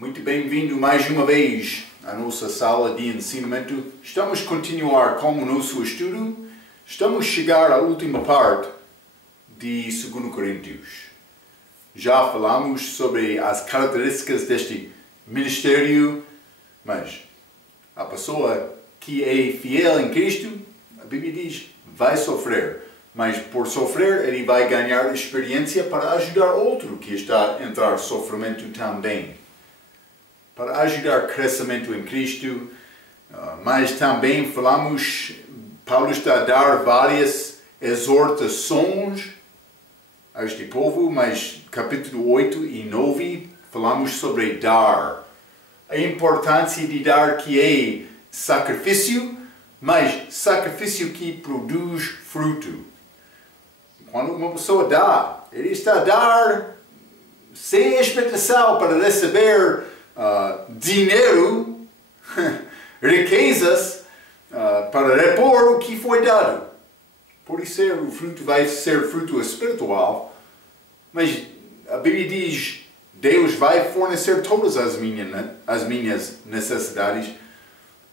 Muito bem-vindo mais uma vez à nossa sala de ensinamento. Estamos a continuar com o nosso estudo. Estamos a chegar à última parte de 2 Coríntios. Já falamos sobre as características deste ministério, mas a pessoa que é fiel em Cristo, a Bíblia diz, vai sofrer. Mas por sofrer, ele vai ganhar experiência para ajudar outro que está a entrar em sofrimento também. Para ajudar o crescimento em Cristo, mas também falamos, Paulo está a dar várias exortações a este povo, mas capítulo 8 e 9 falamos sobre dar. A importância de dar que é sacrifício, mas sacrifício que produz fruto. Quando uma pessoa dá, ele está a dar sem expectação para receber dinheiro, riquezas, para repor o que foi dado. Por isso o fruto vai ser fruto espiritual, mas a Bíblia diz, Deus vai fornecer todas as minhas necessidades.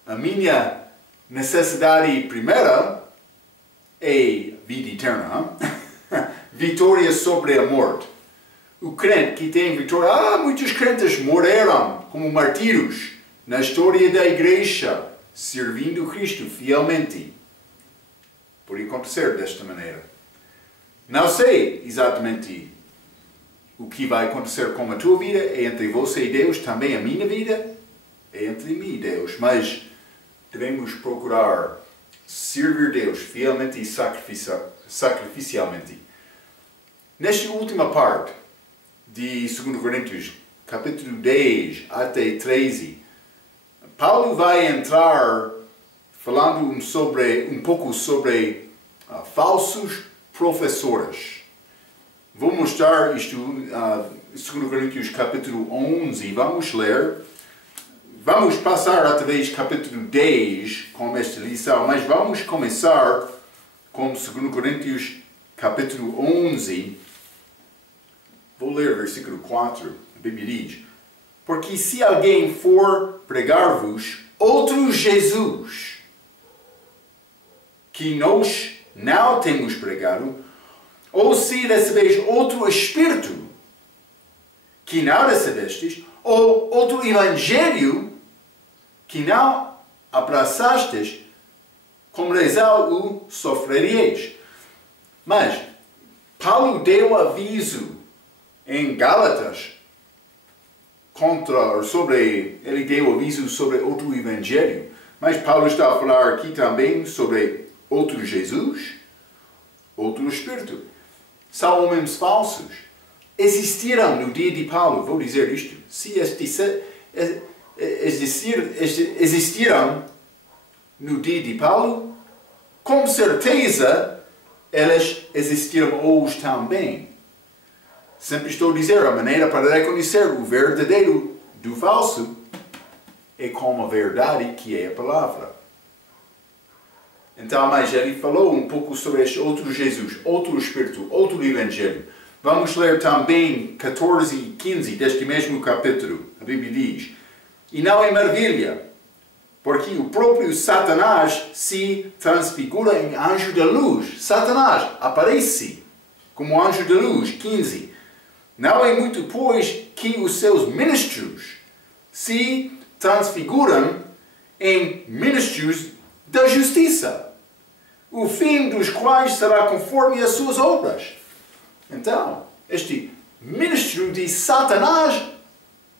A minha necessidade primeira é vida eterna, vitória sobre a morte. O crente que tem vitória, muitos crentes morreram como martírios na história da igreja, servindo Cristo fielmente. Pode acontecer desta maneira. Não sei exatamente o que vai acontecer com a tua vida, é entre você e Deus, também a minha vida, é entre mim e Deus, mas devemos procurar servir Deus fielmente e sacrificialmente. Nesta última parte de 2 Coríntios, capítulo 10 até 13, Paulo vai entrar falando um pouco sobre falsos professores. Vou mostrar isto em 2 Coríntios capítulo 11, vamos ler. Vamos passar através do capítulo 10 com esta lição, mas vamos começar com 2 Coríntios capítulo 11. Vou ler o versículo 4, a Bíblia diz: porque se alguém for pregar-vos outro Jesus, que nós não temos pregado, ou se recebeis outro Espírito, que não recebestes, ou outro Evangelho, que não abraçastes, com razão o sofrereis. Mas Paulo deu aviso em Gálatas ele deu aviso sobre outro Evangelho. Mas Paulo está a falar aqui também sobre outro Jesus, outro Espírito. São homens falsos. Existiram no dia de Paulo, vou dizer isto, se existiram no dia de Paulo, com certeza elas existiram hoje também. Sempre estou a dizer, a maneira para reconhecer o verdadeiro do falso é com a verdade que é a palavra. Então, mas ele falou um pouco sobre este outro Jesus, outro Espírito, outro Evangelho. Vamos ler também 14 e 15 deste mesmo capítulo. A Bíblia diz: e não é maravilha, porque o próprio Satanás se transfigura em anjo da luz. Satanás aparece como anjo da luz. 15. Não é muito, pois, que os seus ministros se transfiguram em ministros da justiça, o fim dos quais será conforme as suas obras. Então, este ministro de Satanás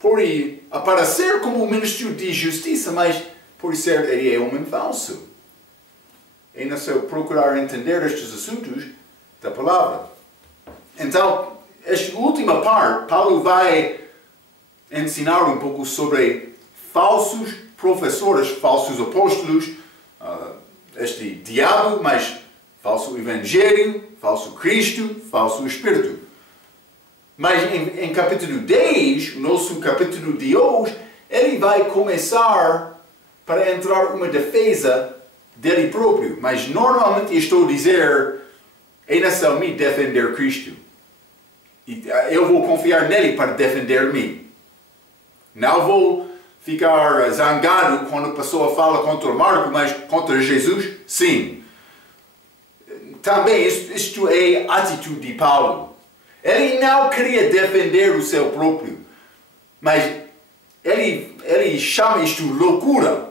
pode aparecer como um ministro de justiça, mas por ser ele é homem falso. É necessário procurar entender estes assuntos da palavra. Então, esta última parte, Paulo vai ensinar um pouco sobre falsos professores, falsos apóstolos, este diabo, mas falso evangelho, falso Cristo, falso Espírito. Mas em capítulo 10, o nosso capítulo de hoje, ele vai começar para entrar uma defesa dele próprio. Mas normalmente estou a dizer, é necessário me defender Cristo. Eu vou confiar nele para defender-me. Não vou ficar zangado quando a pessoa fala contra Marco, mas contra Jesus, sim. Também isto é a atitude de Paulo. Ele não queria defender o seu próprio, mas ele chama isto loucura,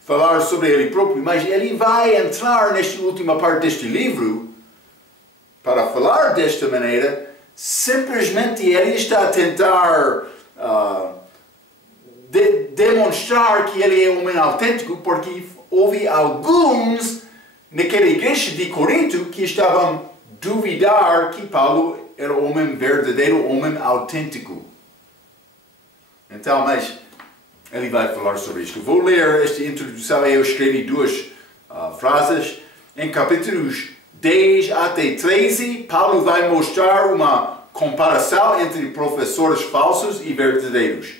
falar sobre ele próprio, mas ele vai entrar nesta última parte deste livro para falar desta maneira. Simplesmente ele está a tentar demonstrar que ele é um homem autêntico, porque houve alguns naquela igreja de Corinto que estavam a duvidar que Paulo era um homem verdadeiro, um homem autêntico. Então, mas ele vai falar sobre isto. Vou ler esta introdução. Eu escrevi duas frases. Em capítulos 10 até 13, Paulo vai mostrar uma comparação entre professores falsos e verdadeiros.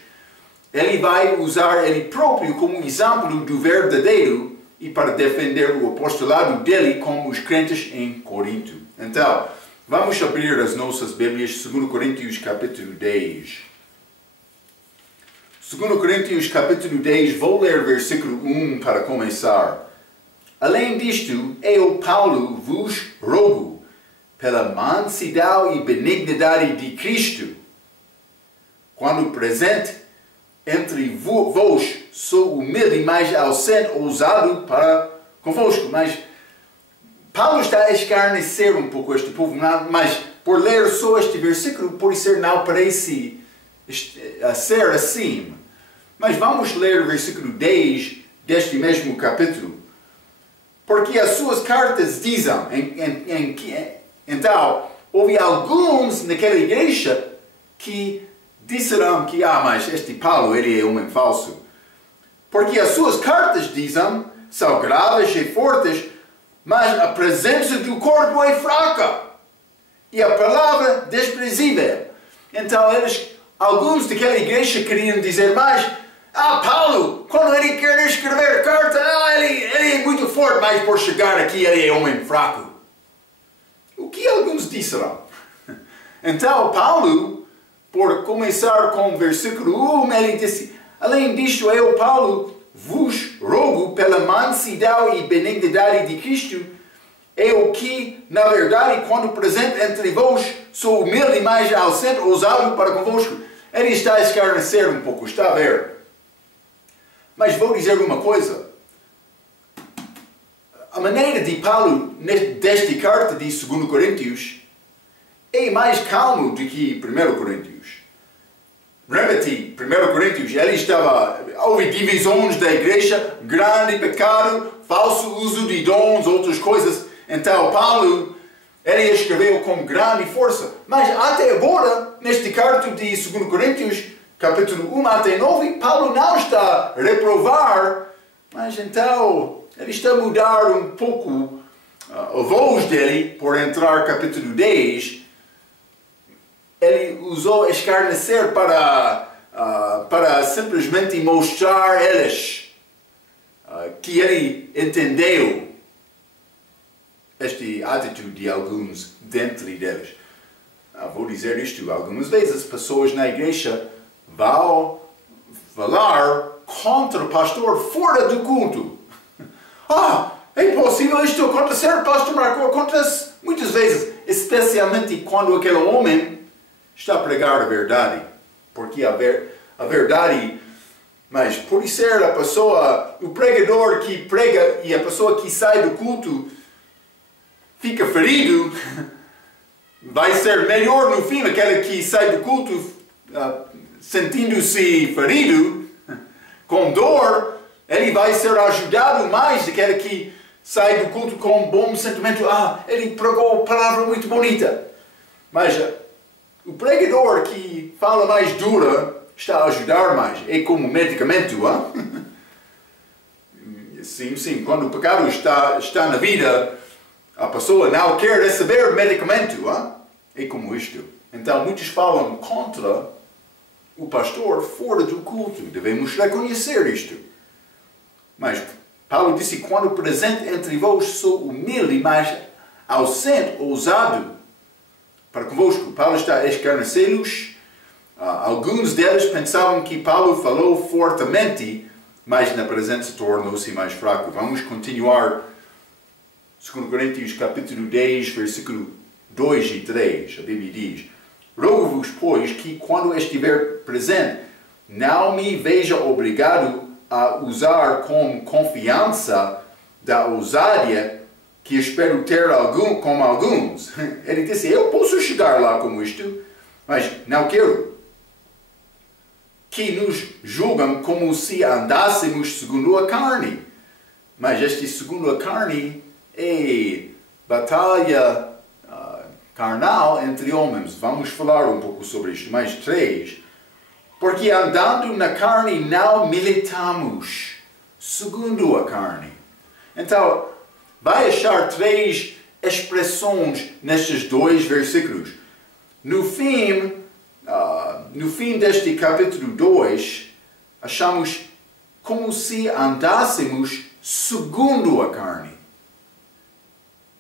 Ele vai usar ele próprio como exemplo do verdadeiro e para defender o apostolado dele com os crentes em Corinto. Então, vamos abrir as nossas Bíblias, 2 Coríntios capítulo 10. 2 Coríntios capítulo 10, vou ler versículo 1 para começar. Além disto, eu, Paulo, vos rogo, pela mansidão e benignidade de Cristo, quando presente entre vós, sou humilde, mas ausente, ousado para convosco. Mas Paulo está a escarnecer um pouco este povo, mas por ler só este versículo, por ser não parece ser assim. Mas vamos ler o versículo 10 deste mesmo capítulo. Porque as suas cartas dizem, então, houve alguns naquela igreja que disseram que, mas este Paulo, ele é um homem falso. Porque as suas cartas, dizem, são graves e fortes, mas a presença do corpo é fraca e a palavra desprezível. Então, alguns daquela igreja queriam dizer, Paulo, quando ele quer escrever carta, ele é muito forte, mas por chegar aqui ele é homem fraco. O que alguns disseram? Então, Paulo, por começar com o versículo 1, ele disse, além disto, eu, Paulo, vos rogo pela mansidão e benignidade de Cristo, eu que, na verdade, quando presente entre vós, sou humilde, mas ausente, ousado para convosco. Ele está a escarnecer um pouco, está a ver? Mas vou dizer uma coisa. A maneira de Paulo, desta carta de 2 Coríntios, é mais calmo do que 1 Coríntios. Lembra-te, 1 Coríntios, houve divisões da igreja, grande pecado, falso uso de dons, outras coisas. Então, Paulo, ele escreveu com grande força. Mas até agora, neste carta de 2 Coríntios, capítulo 1 até 9, Paulo não está a reprovar, mas então ele está a mudar um pouco a voz dele por entrar capítulo 10. Ele usou escarnecer para simplesmente mostrar a eles que ele entendeu esta atitude de alguns dentre deles. Vou dizer isto, algumas vezes pessoas na igreja vão falar contra o pastor fora do culto. É impossível isto acontecer, pastor Marco. Acontece muitas vezes, especialmente quando aquele homem está a pregar a verdade. Porque a verdade, mas por ser a pessoa, o pregador que prega e a pessoa que sai do culto fica ferido, vai ser melhor no fim, aquele que sai do culto sentindo-se ferido, com dor, ele vai ser ajudado mais do que aquele que sai do culto com um bom sentimento. Ele pregou uma palavra muito bonita. Mas o pregador que fala mais dura está a ajudar mais. É como medicamento. Sim, quando o pecado está na vida, a pessoa não quer receber medicamento. É como isto. Então, muitos falam contra o pastor fora do culto. Devemos reconhecer isto. Mas Paulo disse, quando presente entre vós sou humilde, mas ausente, ousado para convosco. Paulo está a escarnecê-los Alguns deles pensavam que Paulo falou fortemente, mas na presença tornou-se mais fraco. Vamos continuar. 2 Coríntios capítulo 10, versículo 2 e 3. A Bíblia diz: Rogo-vos, pois, que quando estiver presente, não me veja obrigado a usar com confiança da ousadia que espero ter como alguns. Ele disse: eu posso chegar lá com isto, mas não quero que nos julgam como se andássemos segundo a carne. Mas este segundo a carne é batalha carnal entre homens. Vamos falar um pouco sobre isto. Mais 3. Porque andando na carne não militamos segundo a carne. Então, vai achar 3 expressões nestes 2 versículos. No fim deste capítulo 2, achamos como se andássemos segundo a carne.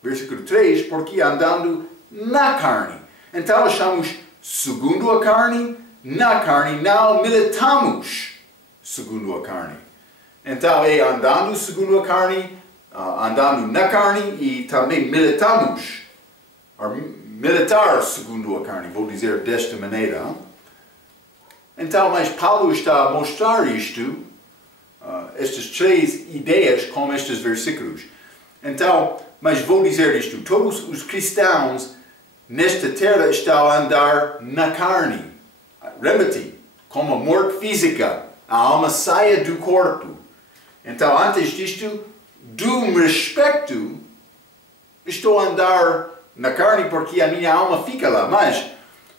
Versículo 3, porque andando na carne. Então achamos segundo a carne, na carne não militamos segundo a carne. Então é andando segundo a carne, andando na carne e também militamos. Militar segundo a carne, vou dizer desta maneira. Então, mas Paulo está a mostrar isto, estas 3 ideias com estes versículos. Então, mas vou dizer isto, todos os cristãos nesta terra estão a andar na carne. Remete, como a morte física, a alma sai do corpo. Então, antes disto, do respeito, estou a andar na carne porque a minha alma fica lá. Mas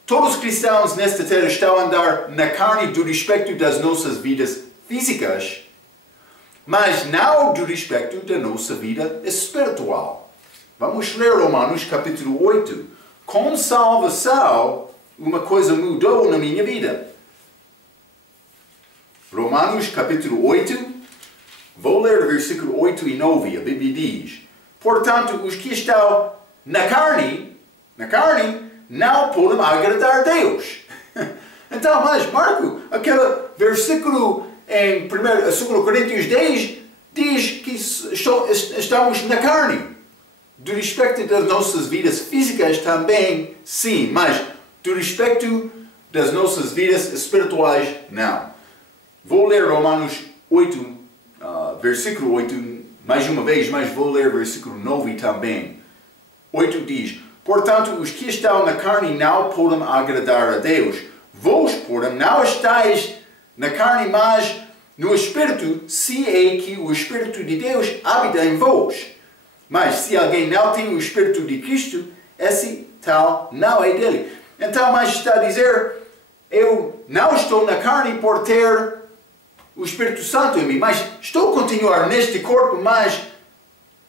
todos os cristãos nesta terra estão a andar na carne do respeito das nossas vidas físicas, mas não do respeito da nossa vida espiritual. Vamos ler Romanos capítulo 8. Com salvação, uma coisa mudou na minha vida. Romanos capítulo 8, vou ler o versículo 8 e 9. A Bíblia diz: portanto, os que estão na carne não podem agradar a Deus. Então, mas Marco, aquele versículo em 2 Coríntios 10 diz que estamos na carne. Do respeito das nossas vidas físicas também, sim, mas do respeito das nossas vidas espirituais, não. Vou ler Romanos 8, versículo 8, mais uma vez, mas vou ler versículo 9 também. 8 diz: portanto, os que estão na carne não podem agradar a Deus. Vós, porém, não estáis na carne, mas no Espírito, se é que o Espírito de Deus habita em vós. Mas se alguém não tem o Espírito de Cristo, esse tal não é dele. Então, mas está a dizer, eu não estou na carne por ter o Espírito Santo em mim, mas estou a continuar neste corpo, mas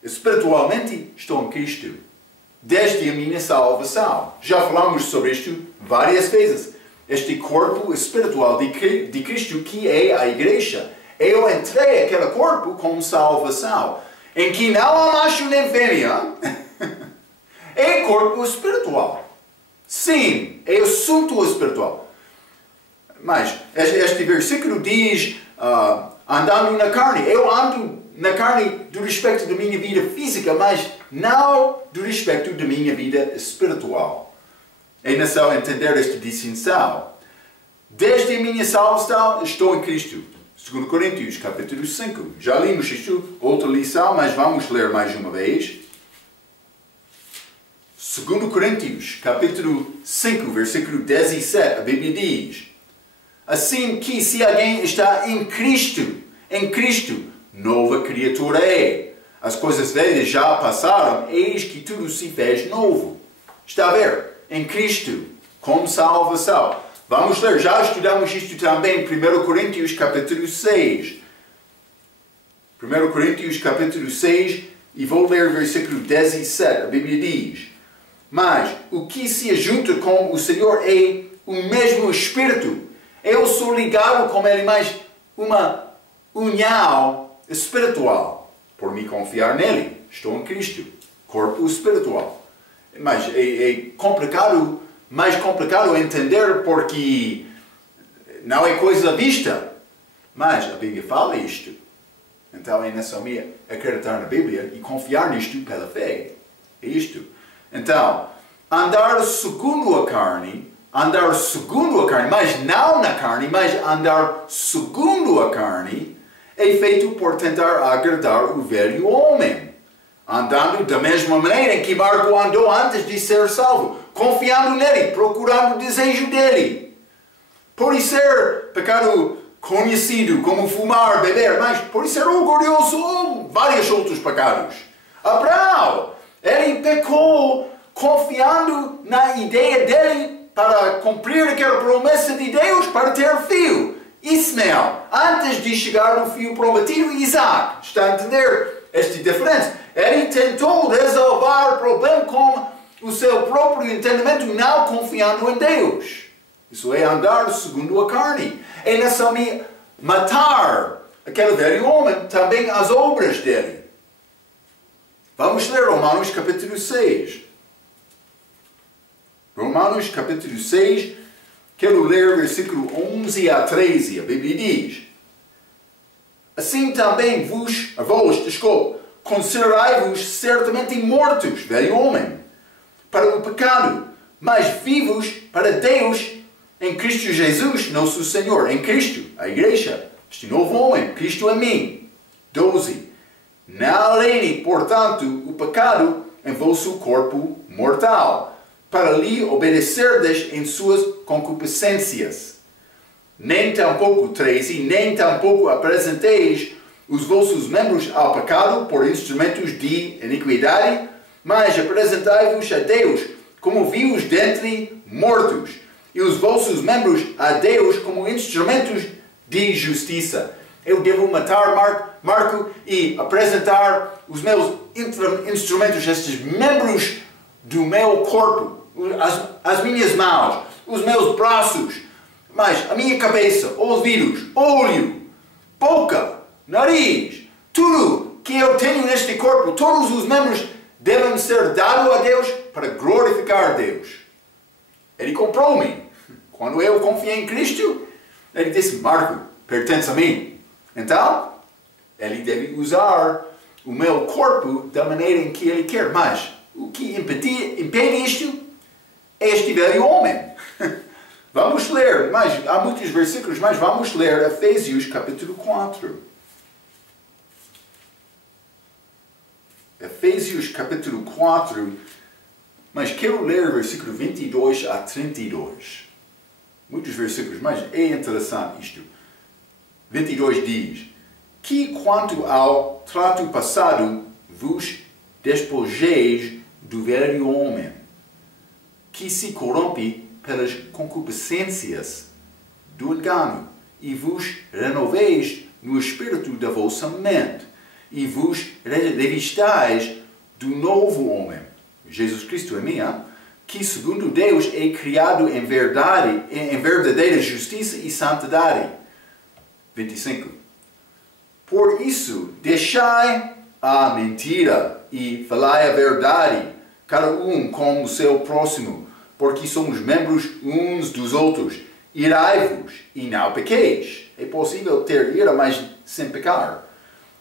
espiritualmente estou em Cristo. Desde a minha salvação. Já falamos sobre isto várias vezes. Este corpo espiritual de Cristo que é a igreja. Eu entrei aquele corpo com salvação, em que não há macho nem fêmea. É corpo espiritual. Sim, é assunto espiritual. Mas este versículo diz, andando na carne. Eu ando na carne do respeito da minha vida física, mas não do respeito da minha vida espiritual. É necessário entender esta distinção. Desde a minha salvação estou em Cristo. 2 Coríntios, capítulo 5. Já lemos isto, outra lição, mas vamos ler mais uma vez. 2 Coríntios, capítulo 5, versículo 17, a Bíblia diz: assim que se alguém está em Cristo, nova criatura é. As coisas velhas já passaram, eis que tudo se fez novo. Está a ver? Em Cristo, com salvação. Vamos ler, já estudamos isto também em 1 Coríntios capítulo 6. 1 Coríntios capítulo 6, e vou ler o versículo 17. A Bíblia diz: mas o que se ajunta com o Senhor é o mesmo Espírito. Eu sou ligado com Ele, mas uma união espiritual. Por me confiar nele, estou em Cristo. Corpo espiritual. Mas é complicado, mais complicado entender porque não é coisa à vista. Mas a Bíblia fala isto. Então é necessário acreditar na Bíblia e confiar nisto pela fé. É isto. Então, andar segundo a carne, mas não na carne, mas andar segundo a carne, é feito por tentar agradar o velho homem. Andando da mesma maneira em que Marco andou antes de ser salvo, confiando nele, procurando o desejo dele. Pode ser pecado conhecido como fumar, beber, mas pode ser orgulhoso ou vários outros pecados. Abraão, ele pecou confiando na ideia dele para cumprir aquela promessa de Deus para ter filho. Ismael, antes de chegar o filho prometido, Isaac. Está a entender esta diferença? Ele tentou resolver o problema com o seu próprio entendimento, não confiando em Deus. Isso é andar segundo a carne. É necessário matar aquele velho homem, também as obras dele. Vamos ler Romanos capítulo 6. Romanos capítulo 6, quero ler versículo 11 a 13. A Bíblia diz: assim também considerai-vos certamente mortos, velho homem, para o pecado, mas vivos para Deus em Cristo Jesus, nosso Senhor. Em Cristo, a igreja, este novo homem, Cristo em mim. 12. Não aliene, portanto, o pecado em vosso corpo mortal, para lhe obedecerdes em suas concupiscências. Nem tampouco, 13, nem tampouco apresenteis os vossos membros ao pecado por instrumentos de iniquidade, mas apresentai-vos a Deus como vivos dentre mortos, e os vossos membros a Deus como instrumentos de justiça. Eu devo matar Marco e apresentar os meus instrumentos, estes membros do meu corpo, as minhas mãos, os meus braços, mas a minha cabeça, ouvidos, olho, boca, nariz, tudo que eu tenho neste corpo, todos os membros devem ser dados a Deus para glorificar Deus. Ele comprou-me. Quando eu confiei em Cristo, ele disse: Marco, pertence a mim. Então, ele deve usar o meu corpo da maneira em que ele quer. Mas o que impede isto é este velho homem. Vamos ler, mas há muitos versículos, mas vamos ler Efésios capítulo 4. Efésios capítulo 4, mas quero ler versículo 22 a 32. Muitos versículos, mas é interessante isto. 22 diz: que quanto ao trato passado vos despojeis do velho homem, que se corrompe pelas concupiscências do engano, e vos renoveis no espírito da vossa mente, e vos revistais do novo homem, Jesus Cristo em mim, que segundo Deus é criado em verdade, em verdadeira justiça e santidade. 25. Por isso, deixai a mentira e falai a verdade, cada um com o seu próximo, porque somos membros uns dos outros. Irai-vos e não pequeis. É possível ter ira, mas sem pecar.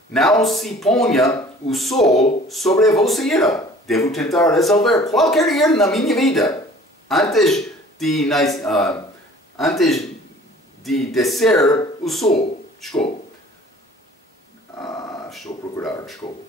Não se ponha o sol sobre a vossa ira. Devo tentar resolver qualquer ira na minha vida antes de descer o sol. Desculpa. Estou a procurar, desculpa.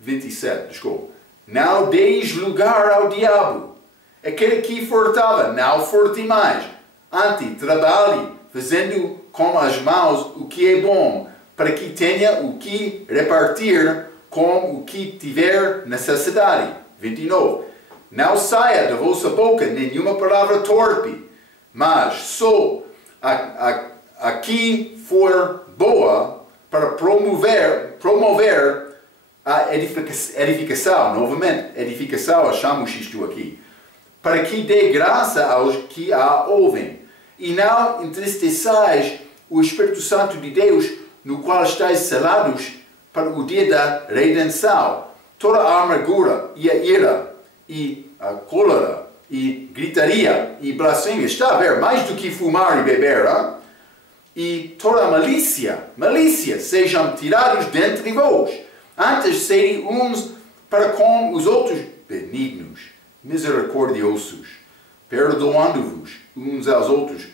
27, desculpa. Não deis lugar ao diabo. Aquele que furtava, não furte mais. Antes, trabalhe, fazendo com as mãos o que é bom, para que tenha o que repartir com o que tiver necessidade. 29. Não saia da vossa boca nenhuma palavra torpe, mas só a que for boa para promover a edificação. Novamente, edificação, achamos isto aqui. Para que dê graça aos que a ouvem. E não entristeçais o Espírito Santo de Deus, no qual estáis selados para o dia da redenção. Toda a amargura e a ira e a cólera e gritaria e blasfêmia. Está a ver, mais do que fumar e beber, hein? E toda malícia sejam tirados dentre de vós, antes serem uns para com os outros benignos, misericordiosos, perdoando-vos uns aos outros,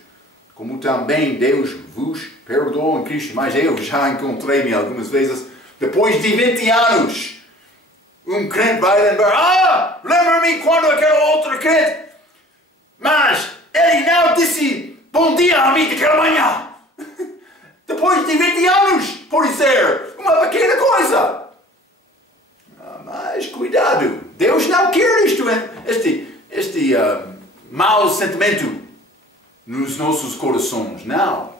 como também Deus vos perdoou em Cristo. Mas eu já encontrei-me algumas vezes, depois de 20 anos, um crente vai lembrar, lembra-me quando aquele outro crente, mas ele não disse bom dia a mim daquela manhã. Depois de 20 anos, pode ser uma pequena coisa. Mas cuidado, Deus não quer este mau sentimento nos nossos corações. Não.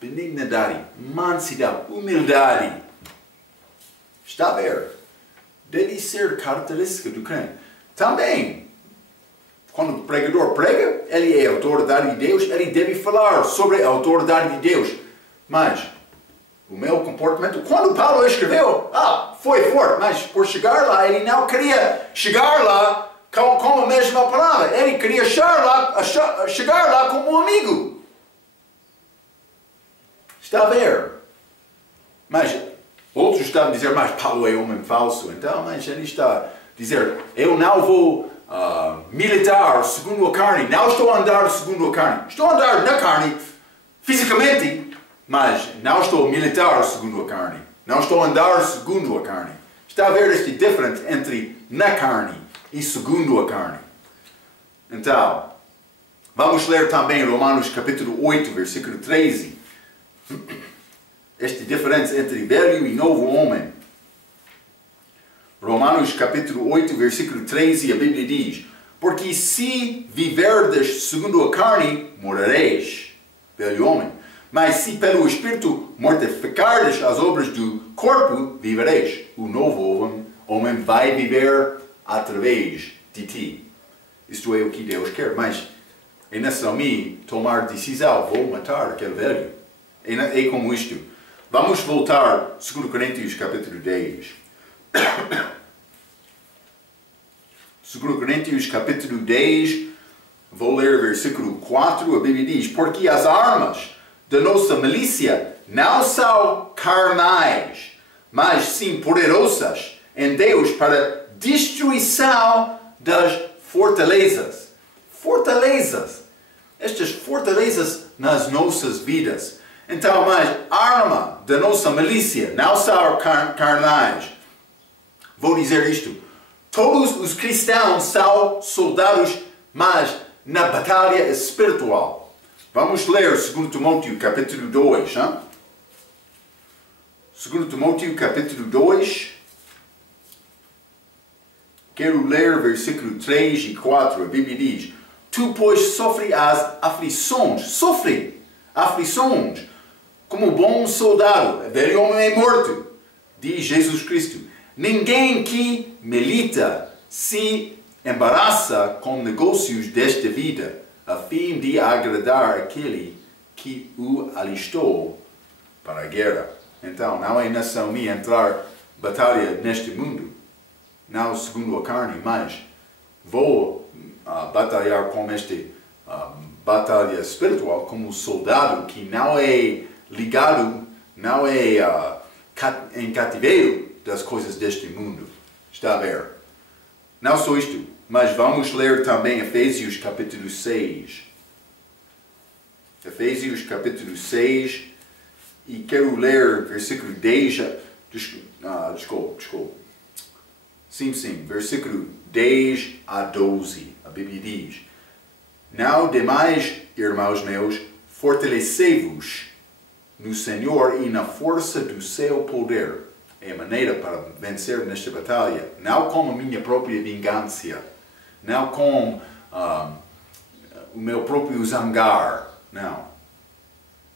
Benignidade, mansidão, humildade. Está a ver? Deve ser característica do crente. Também, quando o pregador prega, ele é a autoridade de Deus, ele deve falar sobre a autoridade de Deus. Mas o meu comportamento, quando Paulo escreveu, foi forte, mas por chegar lá, ele não queria chegar lá com a mesma palavra. Ele queria chegar lá como um amigo. Está a ver? Mas outros estão a dizer, mas Paulo é homem falso. Então, mas ele está a dizer, eu não vou militar segundo a carne. Não estou a andar segundo a carne. Estou a andar na carne, fisicamente. Mas não estou a militar segundo a carne. Não estou a andar segundo a carne. Está a ver este diferente entre na carne e segundo a carne. Então, vamos ler também Romanos capítulo 8, versículo 13. Esta diferença entre velho e novo homem. Romanos capítulo 8, versículo 13, a Bíblia diz, porque se viverdes segundo a carne, morareis, velho homem. Mas se pelo Espírito mortificardes as obras do corpo, vivereis. O novo homem vai viver através de ti. Isto é o que Deus quer. Mas é necessário me tomar decisão. Vou matar aquele velho. É como isto. Vamos voltar 2 Coríntios capítulo 10. 2 Coríntios capítulo 10. Vou ler o versículo 4. A Bíblia diz, porque as armas da nossa milícia não são carnais, mas sim poderosas em Deus para destruição das fortalezas. Fortalezas. Estas fortalezas nas nossas vidas. Então, mas a arma da nossa milícia não são carnais. Vou dizer isto. Todos os cristãos são soldados, mas na batalha espiritual. Vamos ler 2 Timóteo capítulo 2. 2 Timóteo capítulo 2. Quero ler versículo 3 e 4. A Bíblia diz, tu, pois, sofre as aflições, como bom soldado, velho homem é morto, diz Jesus Cristo. Ninguém que milita se embaraça com negócios desta vida, a fim de agradar aquele que o alistou para a guerra. Então, não é necessário me entrar batalha neste mundo, não segundo a carne, mas vou batalhar com esta batalha espiritual como soldado que não é ligado, não é em cativeiro das coisas deste mundo. Está a ver? Não só isto, mas vamos ler também Efésios capítulo 6. Efésios capítulo 6. E quero ler versículo 10. Desculpa. Sim. Versículo 10 a 12. A Bíblia diz, não demais, irmãos meus, fortalecei-vos no Senhor e na força do seu poder. É a maneira para vencer nesta batalha. Não com a minha própria vingança. Não com o meu próprio zangar. Não.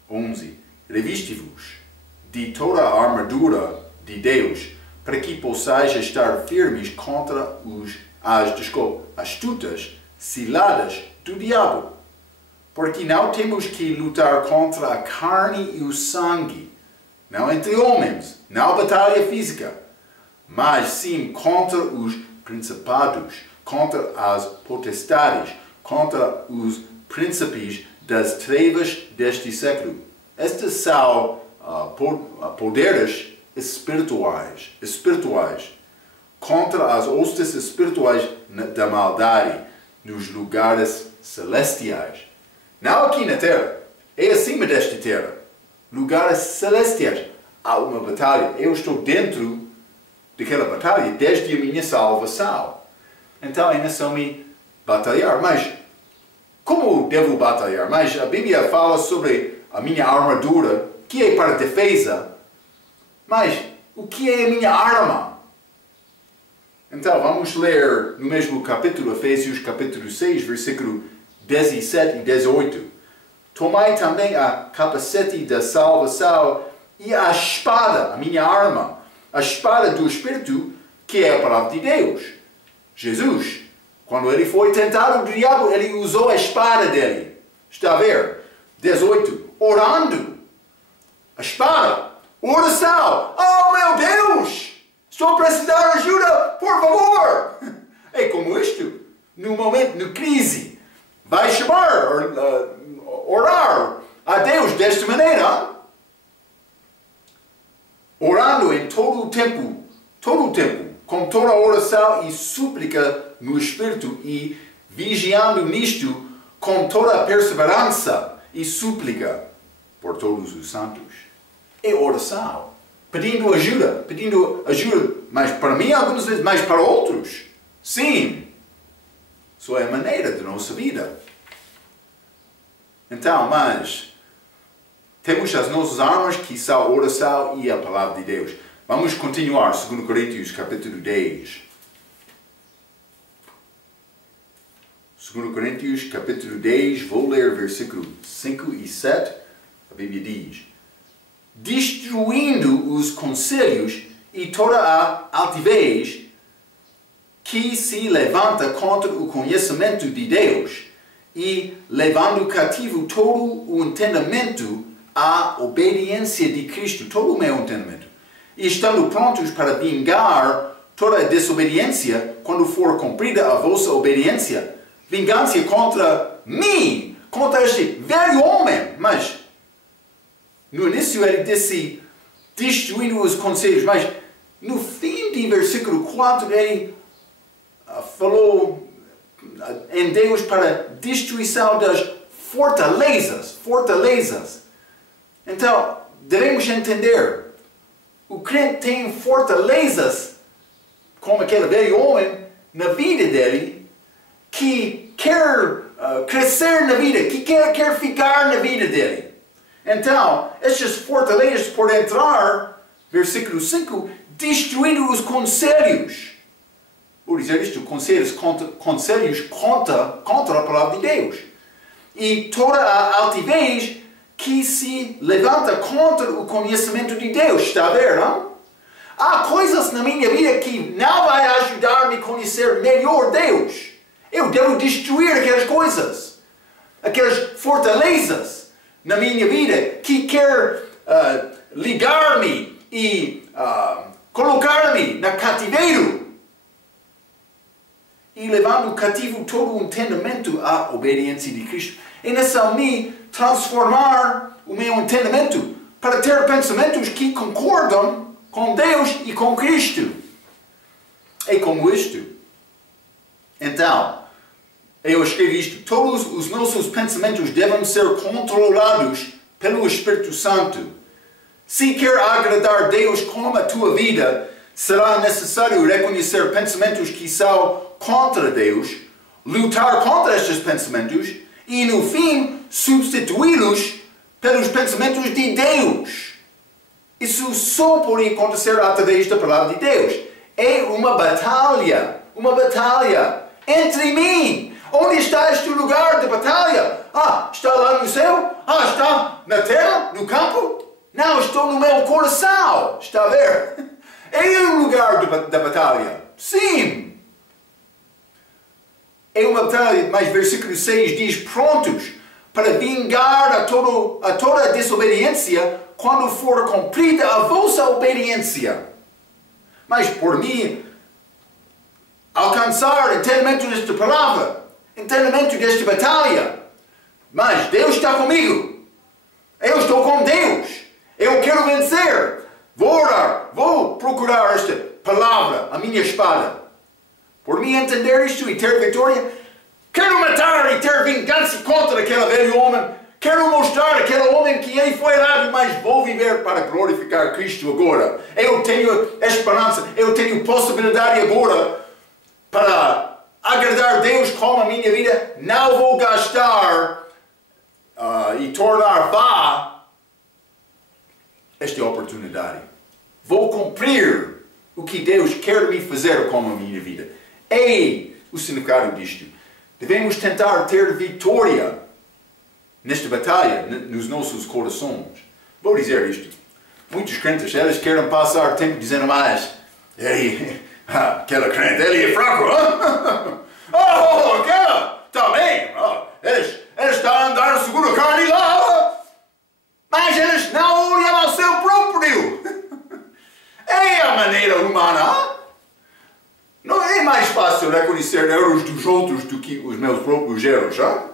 11. Reviste-vos de toda a armadura de Deus, para que possais estar firmes contra as astutas ciladas do diabo. Porque não temos que lutar contra a carne e o sangue, não entre homens, não batalha física, mas sim contra os principados, contra as potestades, contra os príncipes das trevas deste século. Estes são poderes espirituais, contra as hostes espirituais da maldade nos lugares celestiais. Não aqui na terra, é acima desta terra. Lugares celestiais. Há uma batalha. Eu estou dentro daquela batalha desde a minha salvação. Então é necessário batalhar. Mas como devo batalhar? Mas a Bíblia fala sobre a minha armadura, que é para defesa. Mas o que é a minha arma? Então vamos ler no mesmo capítulo, Efésios capítulo 6, versículo 17 e 18. Tomai também a capacete da salvação e a espada, a minha arma, a espada do Espírito, que é a palavra de Deus. Jesus, quando ele foi tentado do diabo, ele usou a espada dele. Está a ver? 18. Orando. A espada. Oração. Oh meu Deus! Estou a precisar de ajuda, por favor! É como isto. No momento, na crise, vai chamar, orar a Deus desta maneira. Orando em todo o tempo, com toda a oração e súplica no Espírito e vigiando nisto com toda a perseverança e súplica por todos os santos. É oração. Pedindo ajuda, mas para mim algumas vezes, mas para outros. Sim. Isso é a maneira da nossa vida. Então, mas temos as nossas armas que são a oração e a palavra de Deus. Vamos continuar, 2 Coríntios capítulo 10. 2 Coríntios capítulo 10, vou ler versículo 5 e 7. A Bíblia diz: destruindo os conselhos e toda a altivez que se levanta contra o conhecimento de Deus, e levando cativo todo o entendimento à obediência de Cristo, todo o meu entendimento, e estando prontos para vingar toda a desobediência quando for cumprida a vossa obediência, vingança contra mim, contra este velho homem. Mas no início ele disse destruindo os conselhos, mas no fim de versículo 4 ele falou em Deus para destruição das fortalezas. Então, devemos entender, o crente tem fortalezas, como aquele velho homem, na vida dele, que quer crescer na vida, que quer ficar na vida dele. Então, estas fortalezas por entrar, versículo 5, destruindo os conselhos. Por dizer isto, conselhos contra a palavra de Deus. E toda a altivez que se levanta contra o conhecimento de Deus. Está a ver, não? Há coisas na minha vida que não vai ajudar-me a conhecer melhor Deus. Eu devo destruir aquelas coisas. Aquelas fortalezas na minha vida que quer ligar-me e colocar-me na cativeiro. E levando cativo todo o entendimento à obediência de Cristo. É necessário me transformar o meu entendimento para ter pensamentos que concordam com Deus e com Cristo. É como isto. Então, eu escrevi isto. Todos os nossos pensamentos devem ser controlados pelo Espírito Santo. Se quer agradar a Deus com a tua vida, será necessário reconhecer pensamentos que são contra Deus, lutar contra estes pensamentos e, no fim, substituí-los pelos pensamentos de Deus. Isso só pode acontecer através da palavra de Deus. É uma batalha entre mim. Onde está este lugar de batalha? Está lá no céu? Está na terra, no campo? Não, estou no meu coração. Está a ver? É o lugar da batalha. Sim. É uma batalha, mas versículo 6 diz: prontos para vingar a toda a desobediência quando for cumprida a vossa obediência. Mas por mim, alcançar entendimento desta palavra, entendimento desta batalha. Mas Deus está comigo. Eu estou com Deus. Eu quero vencer. Vou orar. Vou procurar esta palavra, a minha espada. Por mim entender isto e ter vitória, quero matar e ter vingança contra aquele velho homem. Quero mostrar àquele homem que ele foi errado, mas vou viver para glorificar Cristo agora. Eu tenho esperança, eu tenho possibilidade agora para agradar Deus com a minha vida. Não vou gastar e tornar vã esta oportunidade. Vou cumprir o que Deus quer me fazer com a minha vida. É o significado disto. Devemos tentar ter vitória nesta batalha, nos nossos corações. Vou dizer isto. Muitos crentes, eles querem passar tempo dizendo mais. Aquela crente, ele é fraco. Aquela, está bem. Eles estão a andar segundo a carne lá. Mas eles não olham ao seu próprio. É a maneira humana. Não é mais fácil reconhecer erros dos outros do que os meus próprios erros, já?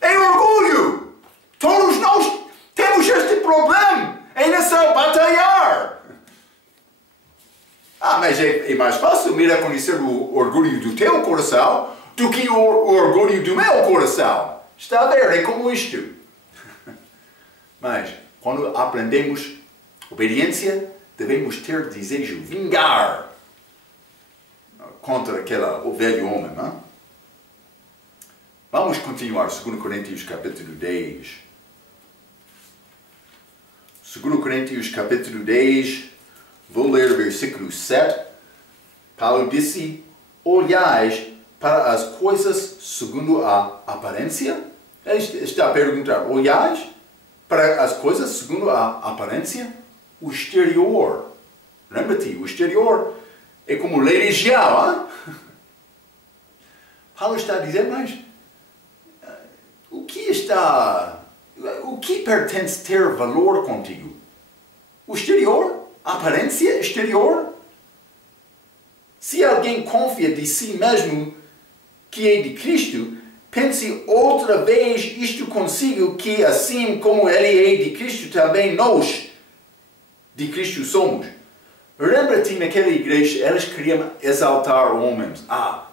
É orgulho. Todos nós temos este problema. É nessa batalhar. Mas é mais fácil me reconhecer o orgulho do teu coração do que o orgulho do meu coração. Está a ver? É como isto. Mas, quando aprendemos obediência, devemos ter desejo de vingar contra o velho homem, não? Vamos continuar, 2 Coríntios capítulo 10. 2 Coríntios capítulo 10, vou ler o versículo 7. Paulo disse, olhais para as coisas segundo a aparência? Ele está a perguntar, olhais para as coisas segundo a aparência? O exterior. Lembra-te, o exterior é como religião, hein? Paulo está a dizer, mas o que pertence ter valor contigo? O exterior? A aparência exterior? Se alguém confia de si mesmo que é de Cristo, pense outra vez isto consigo, que assim como ele é de Cristo, também nós de Cristo somos. Lembra-te naquela igreja, eles queriam exaltar homens.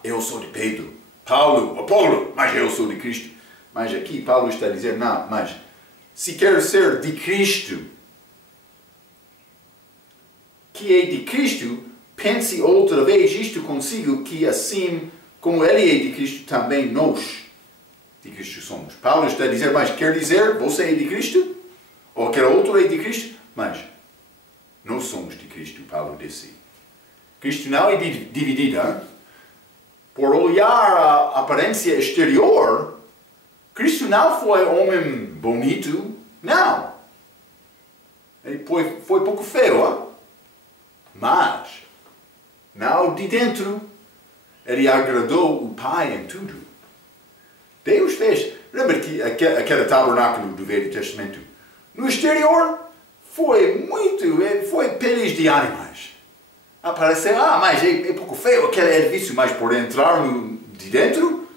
Eu sou de Pedro, Paulo, Apolo, mas eu sou de Cristo. Mas aqui Paulo está a dizer, não, mas se quer ser de Cristo, que é de Cristo, pense outra vez isto consigo, que assim como ele é de Cristo, também nós de Cristo somos. Paulo está a dizer, mas quer dizer, você é de Cristo? Ou quer outro é de Cristo? Mas nós somos de Cristo, Paulo disse. Cristo não é dividido. Hein? Por olhar a aparência exterior, Cristo não foi homem bonito, não. Ele foi pouco feio, hein? Mas, não de dentro, ele agradou o Pai em tudo. Deus fez. Lembra que aquele tabernáculo do Velho Testamento? No exterior, foi peles de animais. Apareceu, mas é pouco feio aquele edifício, mas por entrar de dentro,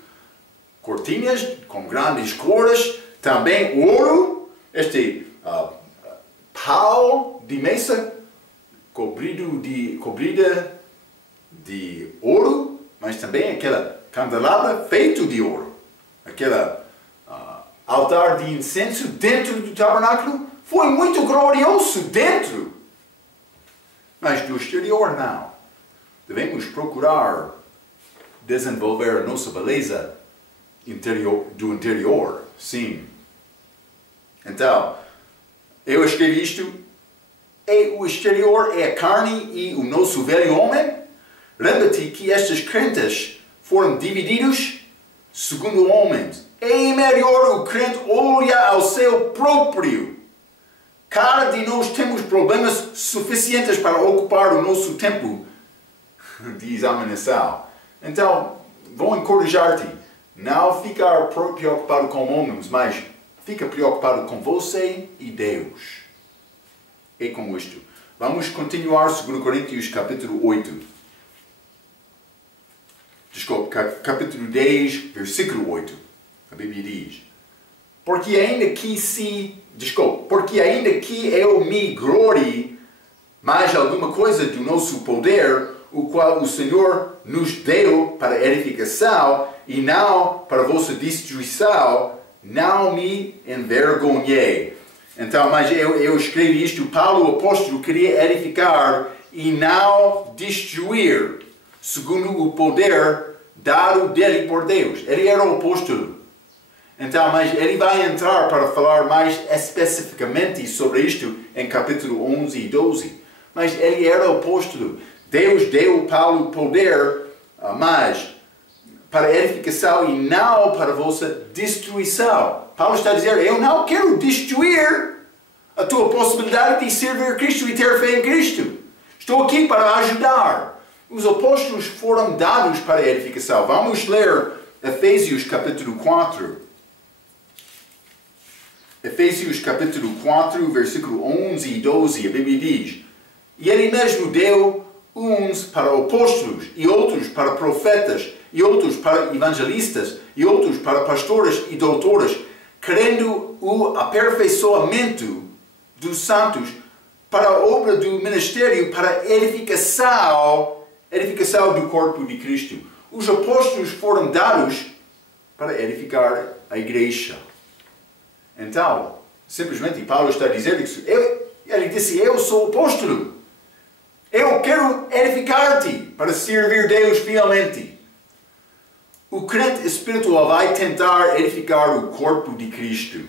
cortinas com grandes cores, também ouro, este pau de mesa cobrida de ouro, mas também aquela candelabra feito de ouro. Aquele altar de incenso dentro do tabernáculo foi muito glorioso dentro. Mas do exterior não. Devemos procurar desenvolver a nossa beleza do interior. Sim. Então, eu escrevi isto. O exterior é a carne e o nosso velho homem. Lembra-te que estes crentes foram divididos segundo homens. É melhor o crente olhar ao seu próprio. Cada de nós temos problemas suficientes para ocupar o nosso tempo de examinação. Então, vou encorajar-te. Não ficar preocupado com homens, mas fica preocupado com você e Deus. É com isto. Vamos continuar 2 Coríntios capítulo 8. Desculpe, capítulo 10, versículo 8. A Bíblia diz: porque ainda que eu me glorie mais alguma coisa do nosso poder, o qual o Senhor nos deu para edificação e não para vossa destruição, não me envergonhei. Então, mas eu escrevi isto, Paulo, o apóstolo, queria edificar e não destruir, segundo o poder dado dele por Deus. Ele era o apóstolo. Então, mas ele vai entrar para falar mais especificamente sobre isto em capítulo 11 e 12. Mas ele era o apóstolo. Deus deu Paulo poder, mas para edificação e não para vossa destruição. Paulo está a dizer, eu não quero destruir a tua possibilidade de servir Cristo e ter fé em Cristo. Estou aqui para ajudar. Os apóstolos foram dados para a edificação. Vamos ler Efésios capítulo 4. Efésios capítulo 4, versículo 11 e 12, a Bíblia diz: e ele mesmo deu uns para apóstolos, e outros para profetas, e outros para evangelistas, e outros para pastores e doutores, querendo o aperfeiçoamento dos santos para a obra do ministério, para a edificação do corpo de Cristo. Os apóstolos foram dados para edificar a igreja. Então, simplesmente Paulo está a dizer isso. Ele disse, eu sou apóstolo. Eu quero edificar-te para servir Deus fielmente. O crente espiritual vai tentar edificar o corpo de Cristo.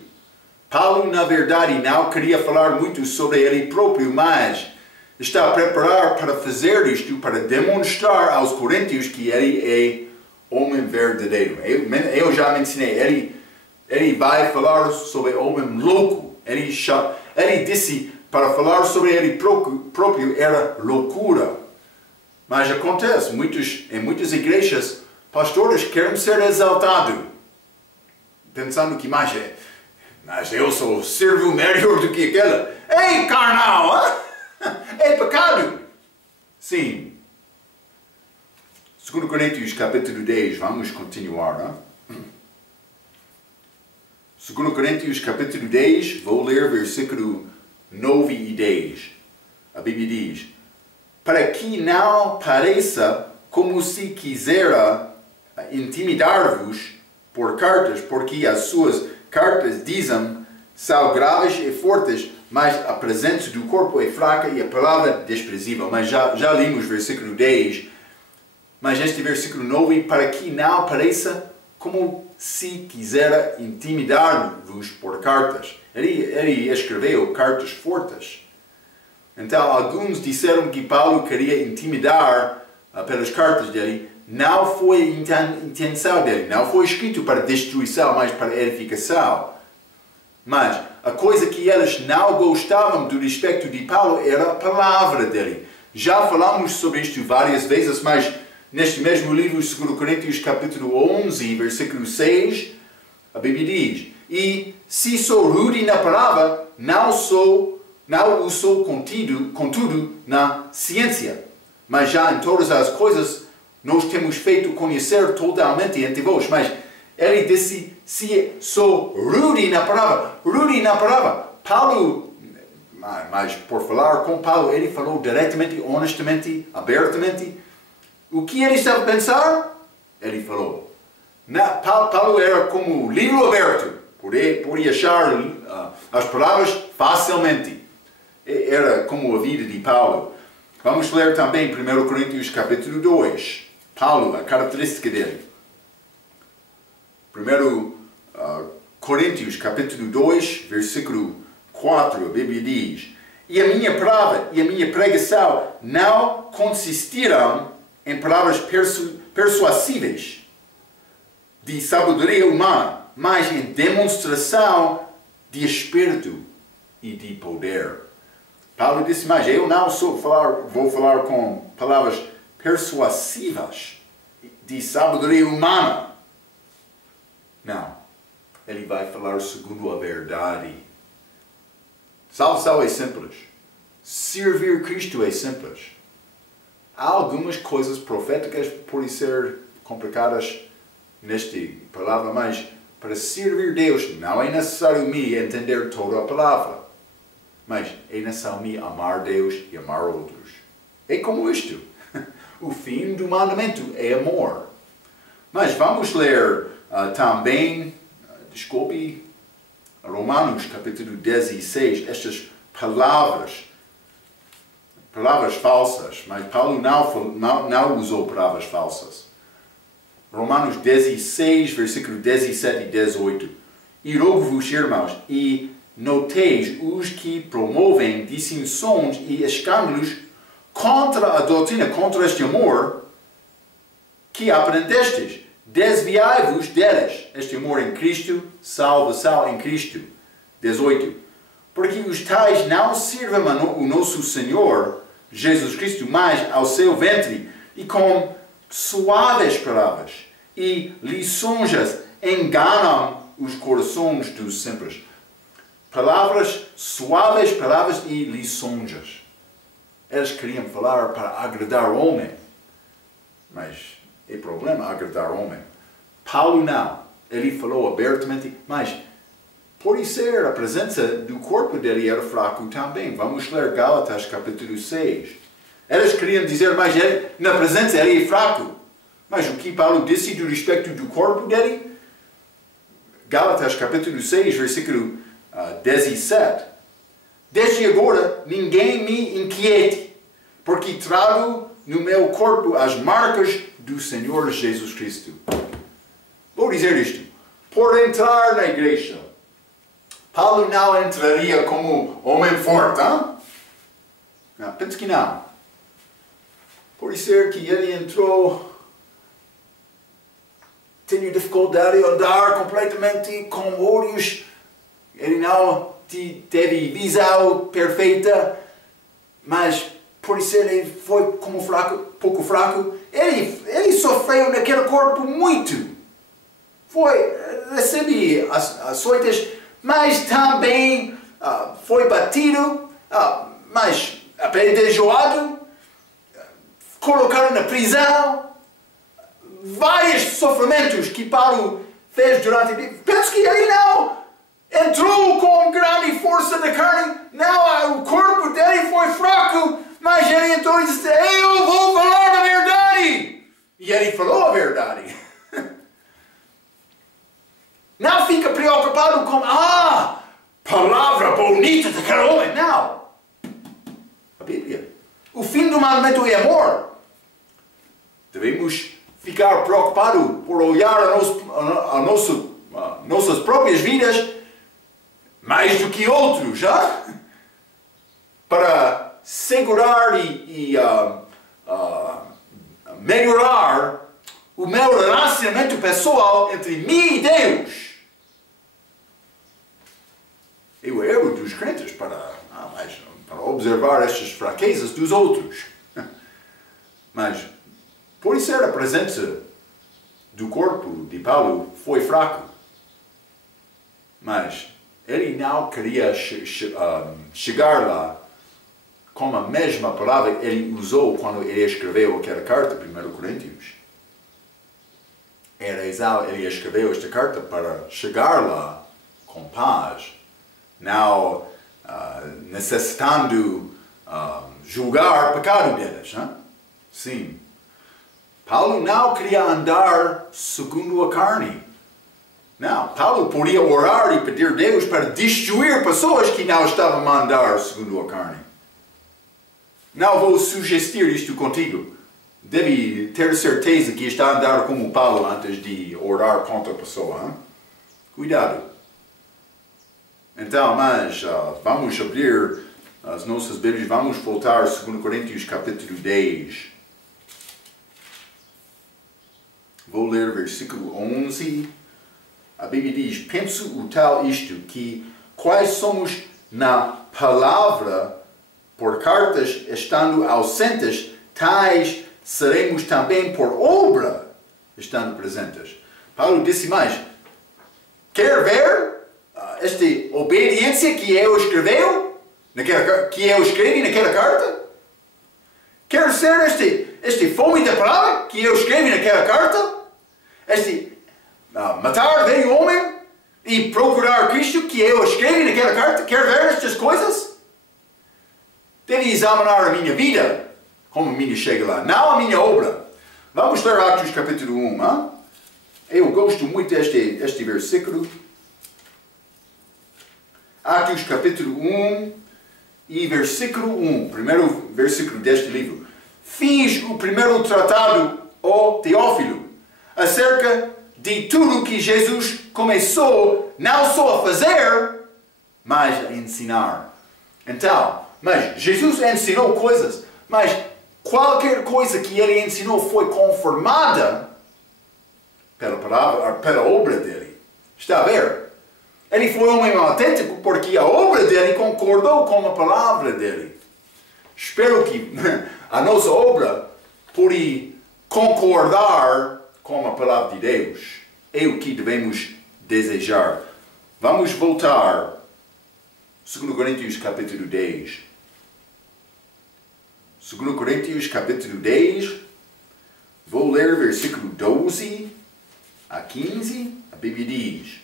Paulo, na verdade, não queria falar muito sobre ele próprio, mas está a preparar para fazer isto, para demonstrar aos coríntios que ele é homem verdadeiro. Eu já mencionei, ele vai falar sobre homem louco. Ele disse para falar sobre ele próprio era loucura. Mas acontece, em muitas igrejas, pastores querem ser exaltados, pensando que mas eu sirvo melhor do que aquela. Ei, carnal! É pecado! Sim. 2 Coríntios capítulo 10, vamos continuar, não? 2 Coríntios capítulo 10, vou ler versículo 9 e 10. A Bíblia diz: para que não pareça como se quisera intimidar-vos por cartas, porque as suas cartas, dizem, são graves e fortes, mas a presença do corpo é fraca e a palavra desprezível. Mas já limos versículo 10. Mas este versículo 9, para que não pareça como se quisera intimidar-vos por cartas. Ele escreveu cartas fortes. Então, alguns disseram que Paulo queria intimidar pelas cartas dele. Não foi a intenção dele. Não foi escrito para destruição, mas para edificação. Mas a coisa que eles não gostavam do respeito de Paulo era a palavra dele. Já falamos sobre isto várias vezes, mas neste mesmo livro, 2 Coríntios capítulo 11, versículo 6, a Bíblia diz: e se sou rude na palavra, não o sou contudo na ciência. Mas já em todas as coisas nós temos feito conhecer totalmente entre vós. Mas ele disse, se sou rude na palavra. Paulo, mas por falar com Paulo, ele falou diretamente, honestamente, abertamente. O que ele estava a pensar? Ele falou. Paulo era como livro aberto. Podia achar as palavras facilmente. Era como a vida de Paulo. Vamos ler também 1 Coríntios capítulo 2. Paulo, a característica dele. 1 Coríntios capítulo 2, versículo 4, a Bíblia diz: e a minha palavra e a minha pregação não consistiram em palavras persuasíveis de sabedoria humana, mas em demonstração de espírito e de poder. Paulo disse, mas eu não vou falar com palavras persuasivas de sabedoria humana. Não. Ele vai falar segundo a verdade. Salvação é simples. Servir Cristo é simples. Há algumas coisas proféticas podem ser complicadas nesta palavra, mas para servir Deus não é necessário me entender toda a palavra, mas é necessário me amar Deus e amar outros. É como isto. O fim do mandamento é amor. Mas vamos ler também, Romanos capítulo 16, estas palavras falsas, mas Paulo não usou palavras falsas. Romanos 16, versículo 17 e 18. E rogo-vos, irmãos, e noteis os que promovem dissensões e escândalos contra a doutrina, contra este amor que aprendestes. Desviai-vos delas. Este amor em Cristo, salvação em Cristo. 18. Porque os tais não servem o nosso Senhor, Jesus Cristo, mas ao seu ventre, e com suaves palavras e lisonjas enganam os corações dos simples. Palavras, suaves palavras e lisonjas. Eles queriam falar para agradar o homem, mas é problema agradar o homem. Paulo não. Ele falou abertamente, mas por ser a presença do corpo dele era fraco também. Vamos ler Gálatas capítulo 6. Eles queriam dizer, mas ele, na presença ele é fraco. Mas o que Paulo disse do respeito do corpo dele? Gálatas capítulo 6, versículo 17. Desde agora ninguém me inquiete, porque trago no meu corpo as marcas do Senhor Jesus Cristo. Vou dizer isto. Por entrar na igreja, Paulo não entraria como homem forte, hein? Não, penso que não. Por ser que ele entrou, tinha dificuldade de andar completamente com olhos. Ele não teve visão perfeita, mas por ser ele foi como fraco, pouco fraco, ele sofreu naquele corpo muito. Recebe as açoites, mas também foi batido, mas apedrejado, colocado na prisão. Vários sofrimentos que Paulo fez durante a vida. Penso que ele não entrou com grande força da carne. Não, o corpo dele foi fraco, mas ele entrou e disse, eu vou falar a verdade. E ele falou a verdade. Não fica preocupado com, palavra bonita daquele homem. Não. A Bíblia. O fim do mandamento é amor. Devemos ficar preocupados por olhar nossas próprias vidas mais do que outros, para segurar e melhorar o meu relacionamento pessoal entre mim e Deus. Eu erro dos crentes para observar estas fraquezas dos outros. Mas, por ser a presença do corpo de Paulo foi fraco. Mas ele não queria chegar lá com a mesma palavra que ele usou quando ele escreveu aquela carta, 1 Coríntios. Ele escreveu esta carta para chegar lá com paz, não necessitando julgar o pecado deles. Sim. Paulo não queria andar segundo a carne. Não, Paulo podia orar e pedir a Deus para destruir pessoas que não estavam a andar segundo a carne. Não vou sugerir isto contigo. Deve ter certeza que está a andar como Paulo antes de orar contra a pessoa. Cuidado. Então, mas vamos abrir as nossas Bíblias. Vamos voltar a 2 Coríntios capítulo 10. Vou ler versículo 11. A Bíblia diz, penso o tal isto, que quais somos na palavra, por cartas, estando ausentes, tais seremos também por obra, estando presentes. Paulo disse mais, quer ver esta obediência que eu escrevi naquela carta? Quer ser Esta fome da palavra que eu escrevi naquela carta, matar velho homem e procurar Cristo que eu escrevi naquela carta, quer ver estas coisas? Deve examinar a minha vida, como a minha chega lá, não a minha obra. Vamos ler Atos capítulo 1. Hein? Eu gosto muito deste versículo. Atos capítulo 1 e versículo 1, primeiro versículo deste livro. Fiz o primeiro tratado, ó Teófilo, acerca de tudo que Jesus começou não só a fazer, mas a ensinar. Então, mas Jesus ensinou coisas, mas qualquer coisa que ele ensinou foi conformada pela palavra, pela obra dele. Está a ver? Ele foi um homem autêntico porque a obra dele concordou com a palavra dele. Espero que a nossa obra pode concordar com a palavra de Deus. É o que devemos desejar. Vamos voltar. 2 Coríntios capítulo 10. 2 Coríntios capítulo 10. Vou ler versículo 12 a 15. A Bíblia diz: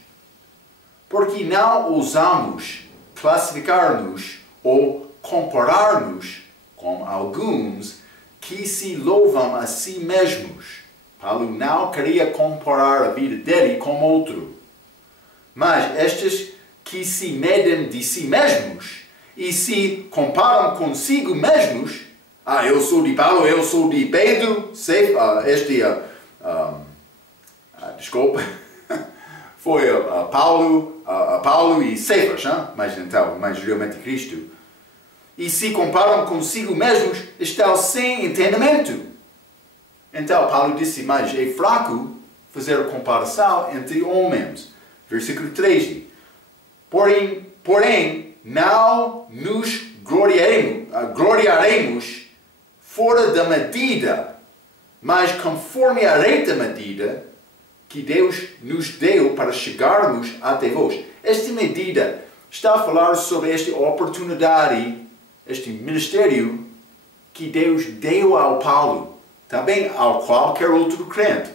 porque não ousamos classificar-nos ou comparar-nos com alguns que se louvam a si mesmos. Paulo não queria comparar a vida dele com outro. Mas estes que se medem de si mesmos e se comparam consigo mesmos, eu sou de Paulo, eu sou de Pedro, desculpa, foi Paulo e Cefas, mas realmente Cristo. E se comparam consigo mesmos, estão sem entendimento. Então Paulo disse, mas é fraco fazer a comparação entre homens. Versículo 13. Porém não nos gloriaremos fora da medida, mas conforme a reta medida que Deus nos deu para chegarmos até vós. Esta medida está a falar sobre esta oportunidade, este ministério que Deus deu ao Paulo, também ao qualquer outro crente.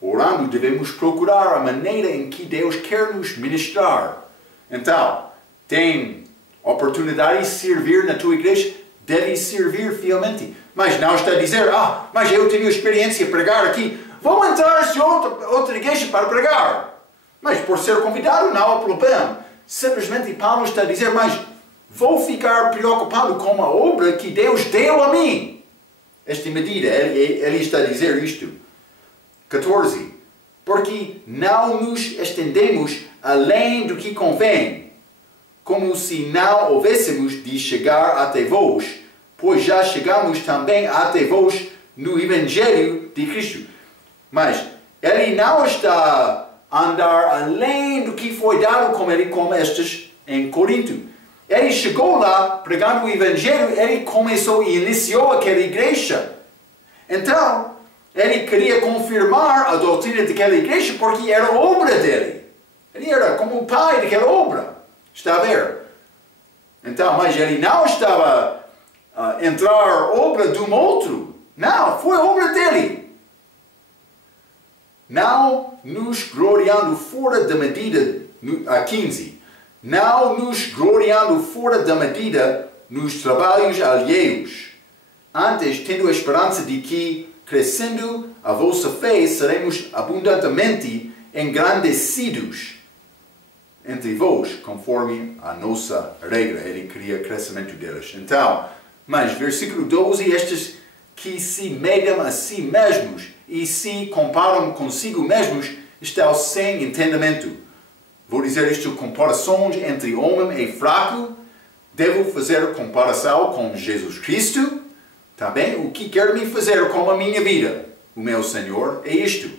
Orando, devemos procurar a maneira em que Deus quer nos ministrar. Então, tem oportunidade de servir na tua igreja, deve servir fielmente. Mas não está a dizer, mas eu tenho experiência de pregar aqui, vou entrar em outra igreja para pregar. Mas por ser convidado não há problema. Simplesmente Paulo está a dizer, mas vou ficar preocupado com a obra que Deus deu a mim. Esta medida, ele está a dizer isto. 14. Porque não nos estendemos além do que convém, como se não houvêssemos de chegar até vós, pois já chegamos também até vós no Evangelho de Cristo. Mas ele não está a andar além do que foi dado como estes em Corinto. Ele chegou lá pregando o Evangelho, ele começou e iniciou aquela igreja. Então, ele queria confirmar a doutrina daquela igreja porque era obra dele. Ele era como o pai daquela obra. Está a ver? Então, mas ele não estava a entrar obra de um outro. Não, foi obra dele. Não nos gloriando fora da medida, a 15. Não nos gloriando fora da medida nos trabalhos alheios. Antes, tendo a esperança de que, crescendo a vossa fé, seremos abundantemente engrandecidos entre vós, conforme a nossa regra. Ele queria crescimento deles. Então, mas versículo 12, estes que se medem a si mesmos e se comparam consigo mesmos, estão sem entendimento. Vou dizer isto, comparações entre homem e fraco. Devo fazer comparação com Jesus Cristo. Também o que quer me fazer com a minha vida, o meu Senhor, é isto.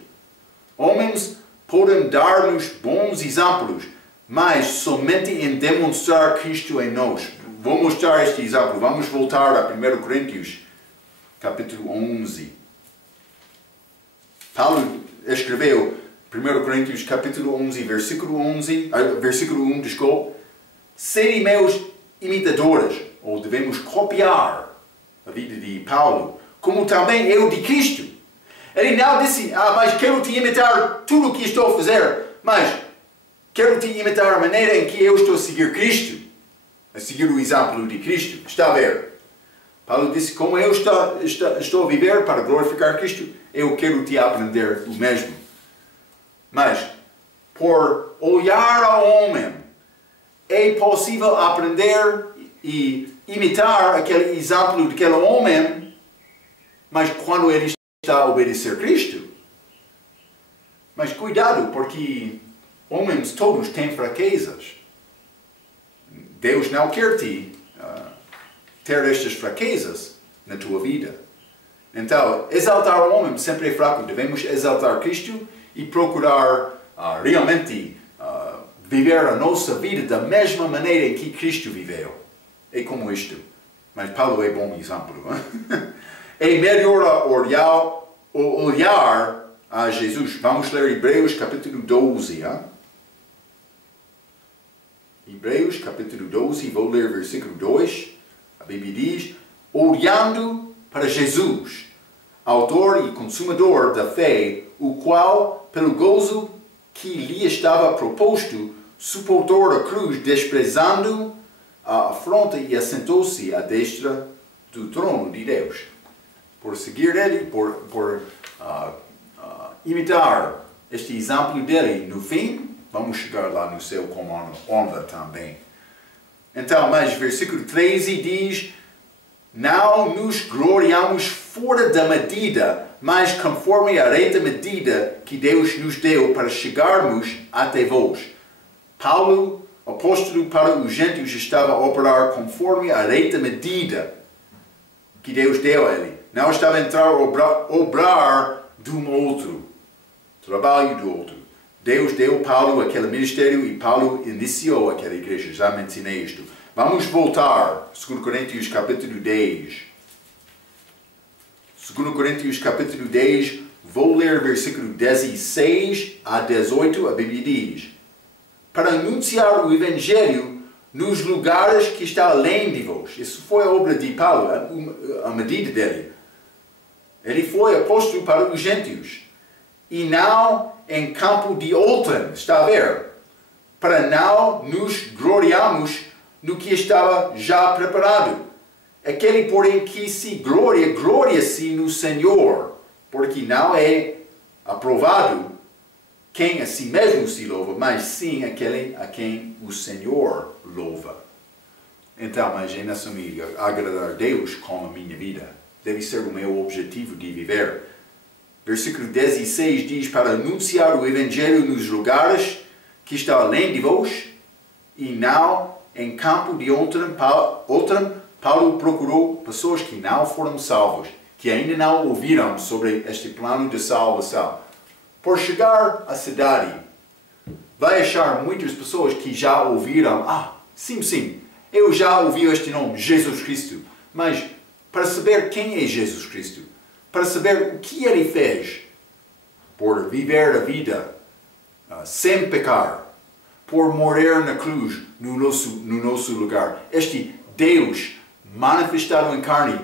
Homens podem dar-nos bons exemplos, mas somente em demonstrar Cristo em nós. Vou mostrar este exemplo. Vamos voltar a 1 Coríntios, capítulo 11. Paulo escreveu 1 Coríntios, capítulo 11, versículo 1, desculpe. Sede meus imitadores, ou devemos copiar a vida de Paulo, como também eu de Cristo. Ele não disse, mas quero te imitar tudo o que estou a fazer, mas quero te imitar a maneira em que eu estou a seguir Cristo, a seguir o exemplo de Cristo. Está a ver? Paulo disse, como eu estou a viver para glorificar Cristo, eu quero te aprender o mesmo. Mas, por olhar ao homem, é possível aprender e imitar aquele exemplo daquele homem, mas quando ele está a obedecer Cristo. Mas cuidado, porque homens todos têm fraquezas. Deus não quer te ter estas fraquezas na tua vida. Então, exaltar o homem sempre é fraco. Devemos exaltar Cristo e procurar realmente viver a nossa vida da mesma maneira em que Cristo viveu. É como isto. Mas Paulo é bom exemplo. É melhor olhar a Jesus. Vamos ler Hebreus capítulo 12. Hebreus capítulo 12, vou ler versículo 2. A Bíblia diz, olhando para Jesus, autor e consumador da fé, o qual, pelo gozo que lhe estava proposto, suportou a cruz, desprezando a afronta e assentou-se à destra do trono de Deus. Por seguir ele, por imitar este exemplo dele, no fim, vamos chegar lá no céu com honra também. Então, mas versículo 13 diz, não nos gloriamos fora da medida, mas conforme a reta medida que Deus nos deu para chegarmos até vós. Paulo, apóstolo para os gentios, estava a operar conforme a reta medida que Deus deu a ele. Não estava a entrar a obrar de um outro, trabalho do outro. Deus deu a Paulo aquele ministério e Paulo iniciou aquela igreja. Já mencionei isto. Vamos voltar. 2 Coríntios capítulo 10. 2 Coríntios capítulo 10. Vou ler versículo 16 a 18. A Bíblia diz, para anunciar o Evangelho nos lugares que está além de vós. Isso foi a obra de Paulo, a medida dele. Ele foi apóstolo para os gentios. E não em campo de outrem, está a ver? Para não nos gloriarmos no que estava já preparado. Aquele, porém, que se gloria-se no Senhor, porque não é aprovado quem a si mesmo se louva, mas sim aquele a quem o Senhor louva. Então, mas é nessa medida, agradar a Deus com a minha vida. Deve ser o meu objetivo de viver. Versículo 16 diz, para anunciar o Evangelho nos lugares que está além de vós, e não em campo de outrem. Paulo procurou pessoas que não foram salvos, que ainda não ouviram sobre este plano de salvação. Por chegar à cidade, vai achar muitas pessoas que já ouviram, sim, eu já ouvi este nome, Jesus Cristo, mas para saber quem é Jesus Cristo, para saber o que ele fez, por viver a vida sem pecar, por morrer na cruz no nosso lugar. Este Deus manifestado em carne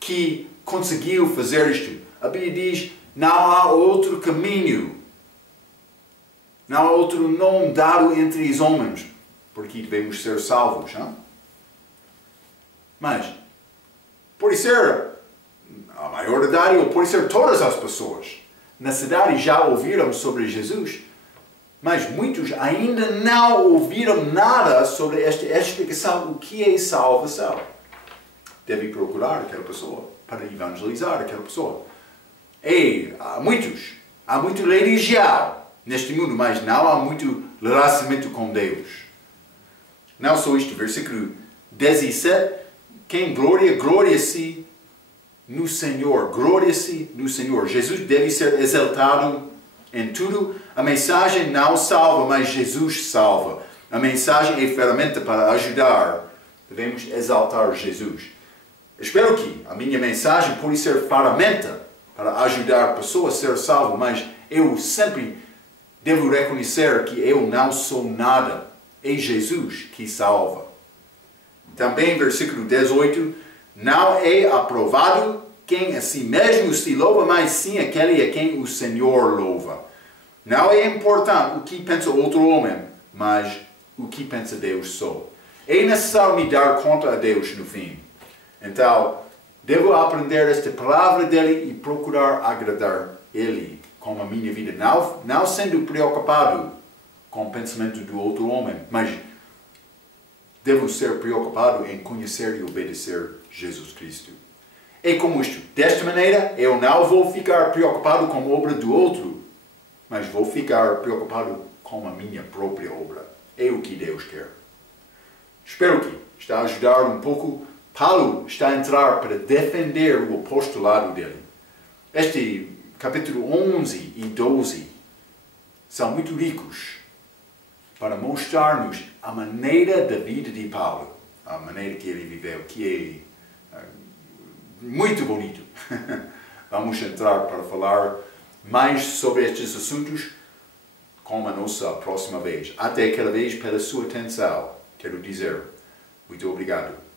que conseguiu fazer isto. A Bíblia diz, não há outro caminho, não há outro nome dado entre os homens, porque devemos ser salvos. Mas, pode ser a maioridade ou pode ser todas as pessoas na cidade já ouviram sobre Jesus, mas muitos ainda não ouviram nada sobre esta explicação, o que é salvação. Deve procurar aquela pessoa para evangelizar aquela pessoa. Há muito religião neste mundo, mas não há muito relacionamento com Deus. Não só isto, versículo 17, quem gloria-se no Senhor. Gloria-se no Senhor. Jesus deve ser exaltado em tudo. A mensagem não salva, mas Jesus salva. A mensagem é ferramenta para ajudar. Devemos exaltar Jesus. Espero que a minha mensagem pode ser ferramenta para ajudar pessoas a ser salvas, mas eu sempre devo reconhecer que eu não sou nada. É Jesus que salva. Também, versículo 18, não é aprovado quem a si mesmo se louva, mas sim aquele a quem o Senhor louva. Não é importante o que pensa outro homem, mas o que pensa Deus só. É necessário me dar conta a Deus no fim. Então, devo aprender esta palavra dele e procurar agradar Ele com a minha vida. Não sendo preocupado com o pensamento do outro homem, mas devo ser preocupado em conhecer e obedecer Jesus Cristo. É como isto. Desta maneira, eu não vou ficar preocupado com a obra do outro, mas vou ficar preocupado com a minha própria obra. É o que Deus quer. Espero que está a ajudar um pouco. Paulo está a entrar para defender o apostolado dele. Este capítulo 11 e 12 são muito ricos para mostrar-nos a maneira da vida de Paulo, a maneira que ele viveu, que é muito bonito. Vamos entrar para falar mais sobre estes assuntos com a nossa próxima vez. Até aquela vez, pela sua atenção, quero dizer muito obrigado.